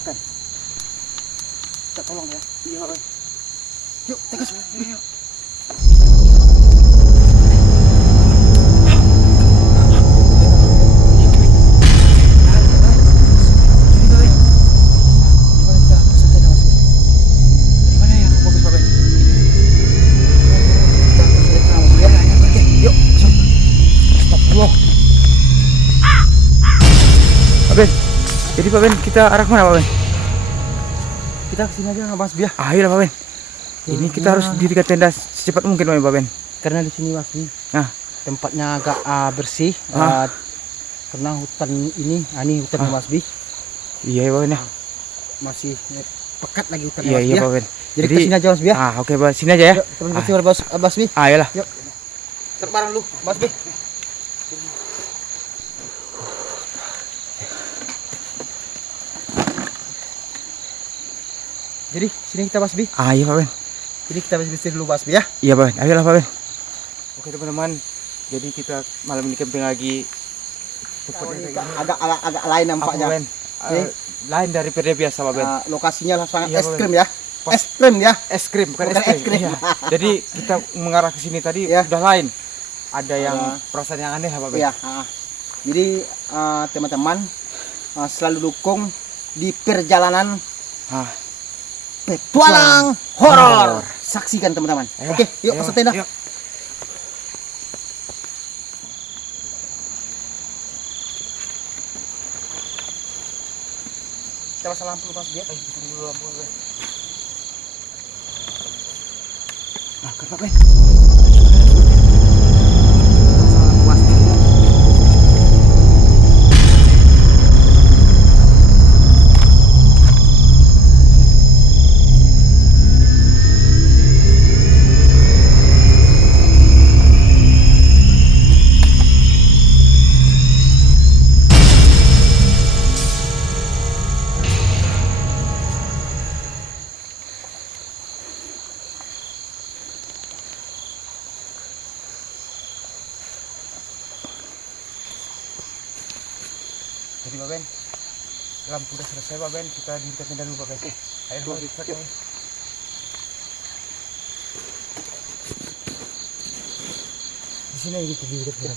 Siapkan. Kita tolong ya. Iya, Pak. Yuk, tegas. Yuk. Jadi Pak Ben, kita arah mana Pak Ben? Kita kesini aja Mas Biah. Ayolah Pak Ben. Ini kita harus dirikan tenda secepat mungkin Pak Ben. Karena di sini Mas Biah. Nah, tempatnya agak bersih. Karena hutan ini hutan Mas Biah. Iya Pak Ben ya. Masih pekat lagi hutan Mas Biah. Iya Pak Ben. Jadi kita sini aja Mas Biah. Oke Pak, sini aja ya. Yuk, teman bersih Mas Biah. Ayolah. Yuk. Terbareng lu Mas Biah. Jadi sini kita Mas Bi. Iya Pak Ben. Jadi kita bersih dulu Mas Bi ya. Iya Pak Ben. Ayolah Pak Ben. Oke teman-teman. Jadi kita malam ini camping lagi. Agak lain nampaknya. Ben? Lain dari periode biasa Pak Ben. Lokasinya sangat ekstrim ya. Ekstrim ya. Ekstrim bukan ekstrim. Iya. Jadi kita mengarah ke sini tadi udah lain. Ada yang perasaan yang aneh Pak Ben. Iya. Jadi teman-teman selalu dukung di perjalanan petualang horor. Saksikan teman-teman. Oke, yuk masuk tenda. Yuk. Kita pasang lampu Mas dia. Dulu lampu. Nah, Pak Ben. Jadi Pak Ben, lampu udah selesai Pak Ben, kita dirikan tenda dulu Pak Ben. Ayo dulu kita. Di sini kita dirikan tenda.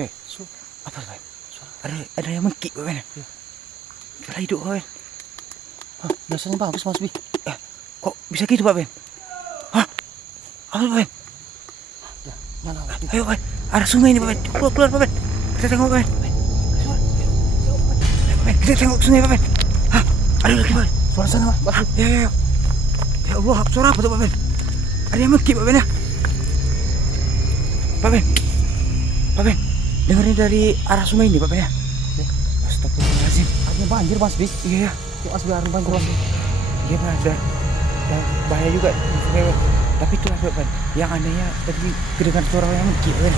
Oke. Apa Ben? Ada yang mengkik Ben. Suara hidup Ben. Hah, biasanya bagus Mas Bi. Kok bisa gitu Pak Ben? Hah? Apa Ben? Mana Mas Bi? Ayo Ben, ada sungai ini Pak Ben. Keluar Pak Ben. Kita tengok Ben. Ben, kita tengok sungai Pak Ben. Hah? Ada lagi Pak Ben. Suara sana Mas Bi. Ya. Ya Allah, suara apa tuh Pak Ben? Ada yang mengkik Pak Ben ya? Pak Ben, dengerin dari arah sungai ini Pak Ben ya? Astagfirullahaladzim. Ada banjir Mas Bi. Iya ya. Yuk Mas Bi, ada banjir Mas Bi. Iya Pak, dan bahaya juga di sungai Pak. Tapi itulah Pak Ben, yang anehnya tadi kedengaran suara yang mengkik Pak Ben.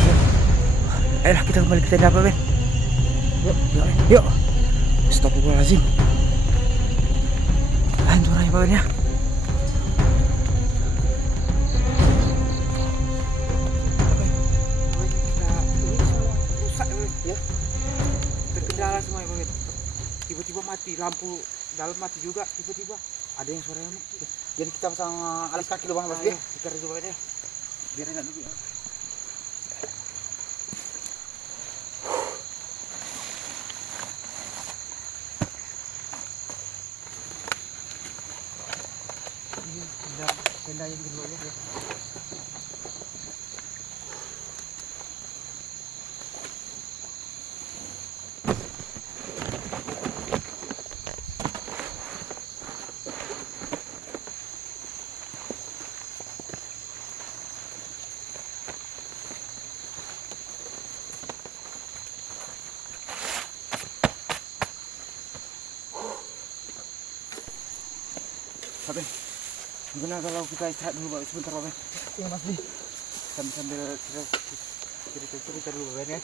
Ayolah kita kembali ke tenda Pak Ben. Yuk. Astagfirullahaladzim. Lain suaranya Pak Ben ya. Terkendala semua ya Pak Ben. Tiba-tiba mati, lampu dalam mati juga, tiba-tiba ada yang suaranya mati. Jadi kita pasang alas kaki dulu Bang Mas Bi. Kita dulu ya. Biar enak dulu ya. Tenda yang dulu ya. Pak Ben, gimana kalau kita istirahat dulu Pak sebentar Pak Ben? Iya Mas Bi. Sambil cerita dulu Pak Ben ya.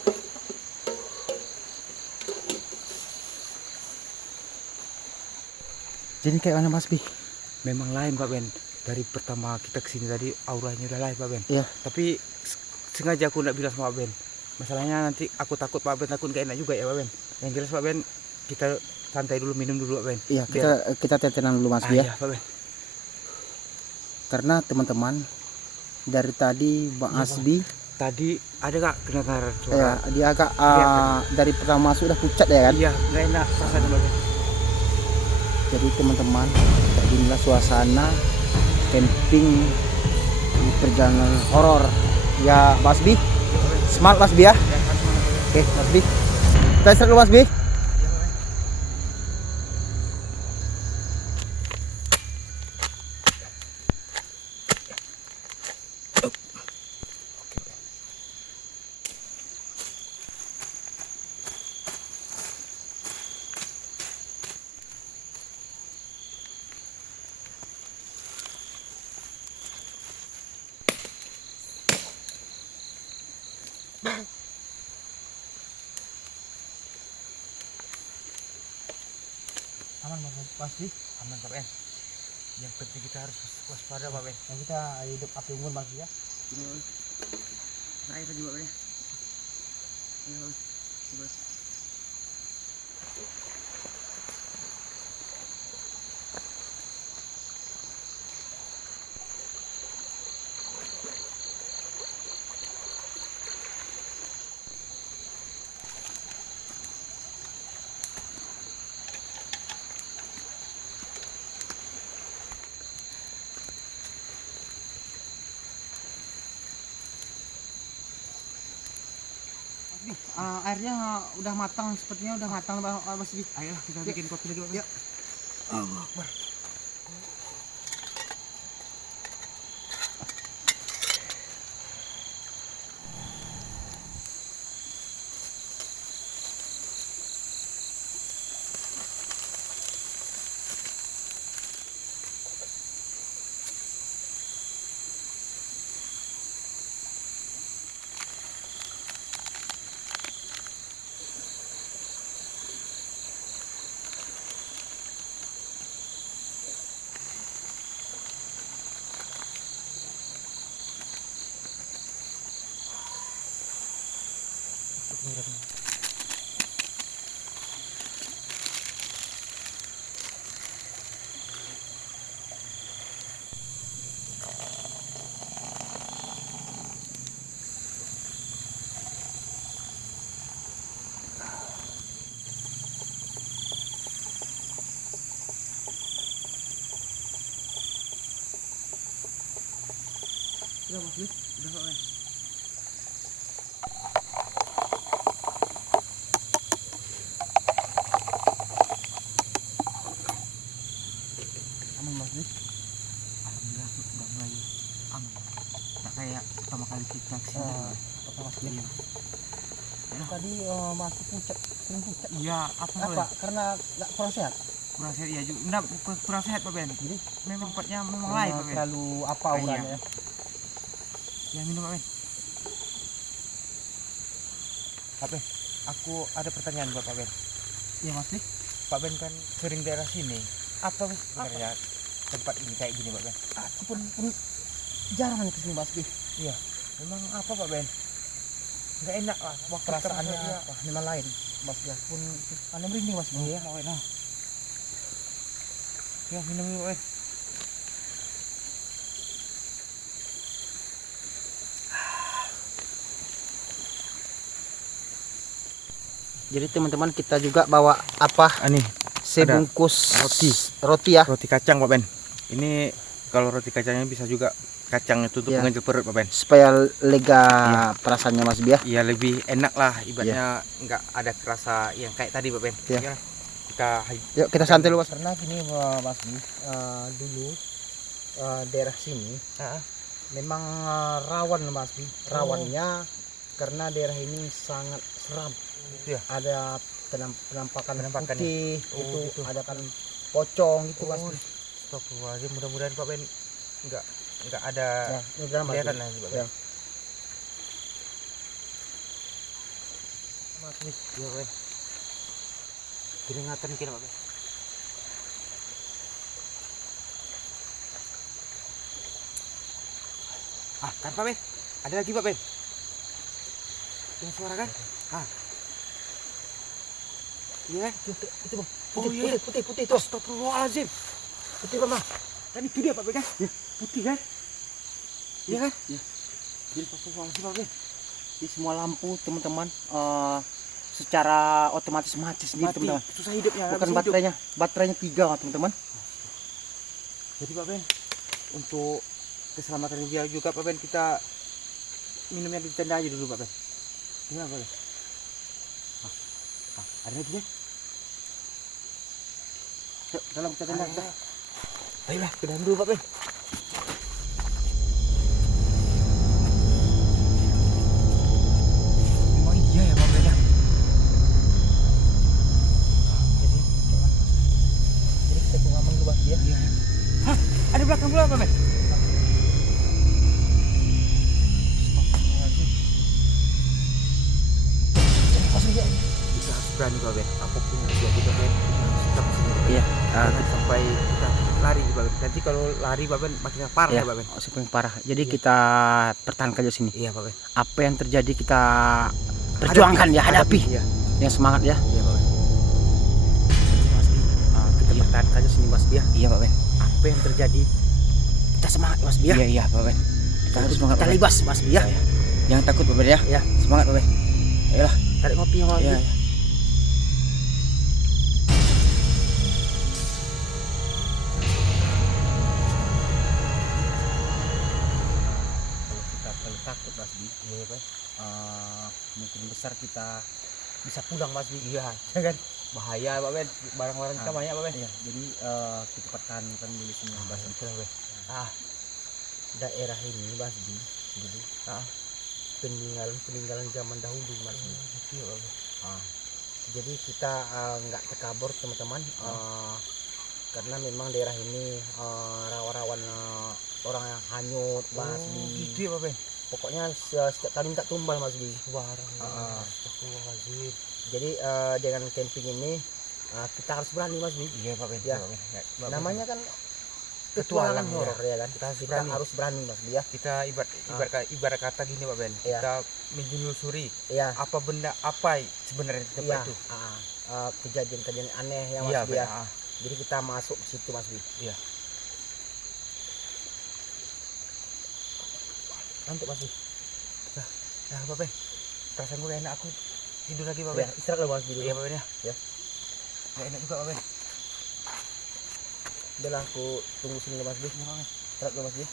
Jadi kayak mana Mas Bi? Memang lain Pak Ben. Dari pertama kita kesini tadi auranya udah lain Pak Ben. Iya. Tapi sengaja aku nggak bilang sama Pak Ben. Masalahnya nanti aku takut Pak Ben, takut gak enak juga ya Pak Ben. Yang jelas Pak Ben, kita santai dulu, minum dulu Pak Ben. Iya, kita tenang dulu Mas Bi ya. Iya Pak Ben. Karena teman-teman dari tadi Bang Iya, Asbi Tadi ada gak kedengaran suara? ya, dia agak dari pertama masuk udah pucat ya kan. Iya, nggak enak perasaan Pak Ben. Jadi teman-teman, kayak ginilah suasana camping di perjalanan horor. Ya Mas Bi, smart Mas Bi ya. Oke Mas Bi, kita istirahat dulu Mas Bi. Aman Mas Bi? Aman Pak Ben. Yang penting kita harus waspada Pak Ben. Yang kita hidup api unggun Mas Bi ya. Air juga Pak Ben. Airnya udah matang, sepertinya udah matang Mas Bi. Ayolah kita bikin kopi lagi Pak Ben. Ya. Allah Akbar. Udah Mas Bi, udah Pak Ben. Aman Mas Bi. Alhamdulillah udah mulai aman. Tak kayak pertama kali kita kesini. Apa Mas Bi? Iya. Tadi masuk puncak, sering puncak. Iya, apa Pak Ben? Apa? Karena nggak kurang sehat. Kurang sehat ya juga. Enggak, bukan kurang sehat Pak Ben. Jadi Memang tempatnya memang lain Pak Ben. terlalu apa Ah, auranya iya. ya? Ya minum Pak Ben. Pak Ben, aku ada pertanyaan buat Pak Ben. Iya Mas Bi. Pak Ben kan sering daerah sini. Apa sebenarnya tempat ini kayak gini Pak Ben? Aku pun jarang kesini Mas Bi. Memang apa Pak Ben? Nggak enak lah. Waktu Perasaannya terasa- apa? Memang lain Mas Bi. Aku pun aneh merinding Mas Bi. Iya Pak Ben. Nah. Ya minum dulu Pak Ben. Jadi teman-teman kita juga bawa apa? Nih Sebungkus roti. Roti ya. roti kacang Pak Ben. Ini kalau roti kacangnya bisa juga kacang itu untuk Iya. pengganjil perut Pak Ben. Supaya lega perasaannya Mas Bi ya. Iya lebih enak lah ibaratnya nggak ada kerasa yang kayak tadi Pak Ben. Iya. Ya, kita Yuk kita santai dulu Mas. Karena gini Mas Bi, dulu daerah sini memang rawan Mas Bi. Rawannya karena daerah ini sangat seram. Gitu ya. Ada penampakan Penampakan putih, Oh, itu gitu. ada kan pocong gitu Mas Oh, Bi. Astagfirullahaladzim, mudah-mudahan Pak Ben nggak ada Ya, ini dalam Mas Bi. kelihatan nanti Pak Ben. Ya. Mas Bi, ya Pak Ben. Keringatan kira Pak Ben. Kan Pak Ben, ada lagi Pak Ben. Yang suara kan? Iya. Itu Bang. Oh, Putih, iya. putih itu. Astagfirullahaladzim. Putih Bang. Kan itu dia Pak Ben kan? Putih kan? Iya kan? Iya. Jadi astagfirullahaladzim Pak Ben. Di semua lampu teman-teman secara otomatis mati sendiri Mati, teman-teman. susah hidupnya. Bukan habis hidup. baterainya 3 teman-teman. Jadi Pak Ben, untuk keselamatan dia juga Pak Ben, kita minumnya di tenda aja dulu Pak Ben. Gimana Pak Ben? Ada lagi ya? Yuk, dalam kita tenda kita. Ayolah, ke dalam dulu Pak Ben. Memang iya ya Pak Ben ya. Jadi kita tunggu aman dulu Bang ya. Iya. Hah, ada belakang pula Pak Ben. Kita harus berani Pak Ben. Apapun yang terjadi Pak Ben, kita harus tetap sini Pak Ben. Iya. Jangan sampai kita lari Pak Ben. Nanti kalau lari Pak Ben makin parah Iya. ya Pak Ben. Paling parah. Jadi Iya. kita pertahankan aja sini. Iya Pak Ben. Apa yang terjadi kita perjuangkan ya, hadapi. Iya. Yang semangat ya. Iya Pak Ben. Jadi, Mas Bi, Kita pertahankan aja sini Mas Bi ya. iya Pak Ben. Apa yang terjadi kita semangat Mas Bi ya. Iya Pak Ben. Kita harus semangat. Kita libas Mas Bi ya. Iya. Jangan takut Pak Ben ya. Ya. Semangat Pak Ben. Ayolah, tarik ngopi Mas Bi. Iya. Kalau takut Mas Bi, Iya Pak. mungkin besar kita bisa pulang Mas Bi. Iya. kan? Bahaya Pak Ben. Barang-barang kita banyak Pak Ben. Iya, jadi kita pertahankan dulu sini Mas Bi. Betul Pak Ben. Daerah ini Mas Bi, jadi peninggalan zaman dahulu Mas Bi. Gitu ya Pak Ben. Jadi kita nggak terkabur teman-teman, karena memang daerah ini rawan-rawan orang yang hanyut Mas Bi. Gitu ya Pak Ben. Pokoknya setiap kali minta tumbal Mas Bi. Barang. Ah. Astagfirullahaladzim. Jadi dengan camping ini kita harus berani Mas Bi. Iya Pak Ben. Ya. Pak Ben. Ya, Pak Ben. Namanya kan Petualang, petualang horor ya kan. Kita harus Kita berani. harus berani Mas Bi ya. Kita ibarat kata gini Pak Ben. Iya. Kita menelusuri Iya. apa benda apa sebenarnya di tempat Iya. itu. Kejadian-kejadian aneh ya Mas Iya Bi Ben. ya. Jadi kita masuk ke situ Mas Bi. Iya. Nanti Mas Bi. Nah Pak Ben. Perasaan gue enak, aku tidur lagi Pak Ya, Ben. istirahat dulu Mas Bi dulu. Iya Pak Ben ya. Ya. Gak enak juga Pak Ben. Udah lah, aku tunggu sini dulu, Mas Bi. Istirahat dulu Mas Bi.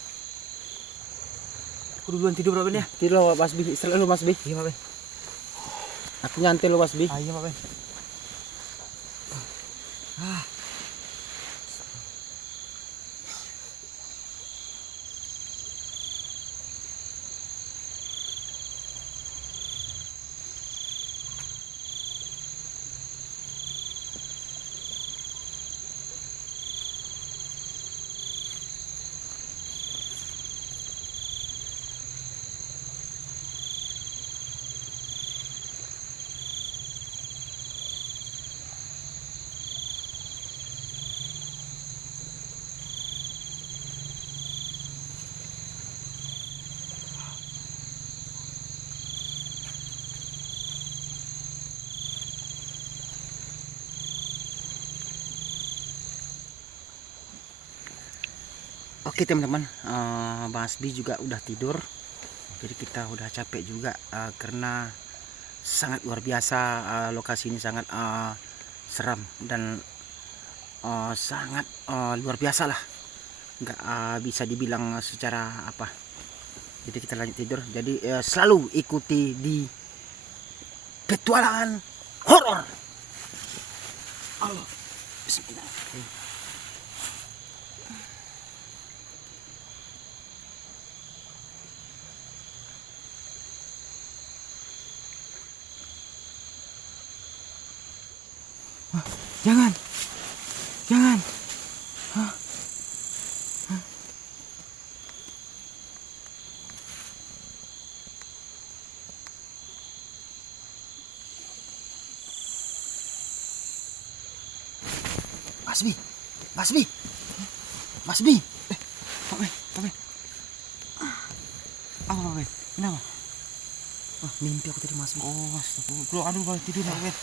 aku duluan tidur Pak Ben ya. Tidur lo Mas Bi, istirahat lu Mas Bi. Iya Pak Ben. Aku nyantai lo Mas Bi. Iya Pak Ben. Oke teman-teman, Mas Bi juga udah tidur. Jadi kita udah capek juga karena sangat luar biasa. Lokasi ini sangat seram dan sangat luar biasa lah. Nggak bisa dibilang secara apa. Jadi kita lanjut tidur. Jadi selalu ikuti di petualangan horor. Allah, Bismillahirrahmanirrahim. Jangan. Jangan. Mas Bi, Mas Bi, Mas Bi. Pak Ben, Pak Ben. Apa Pak Ben? Kenapa? Mimpi aku tadi Mas Bi. Oh, astagfirullah. Aduh, Pak, tidur Pak Ben.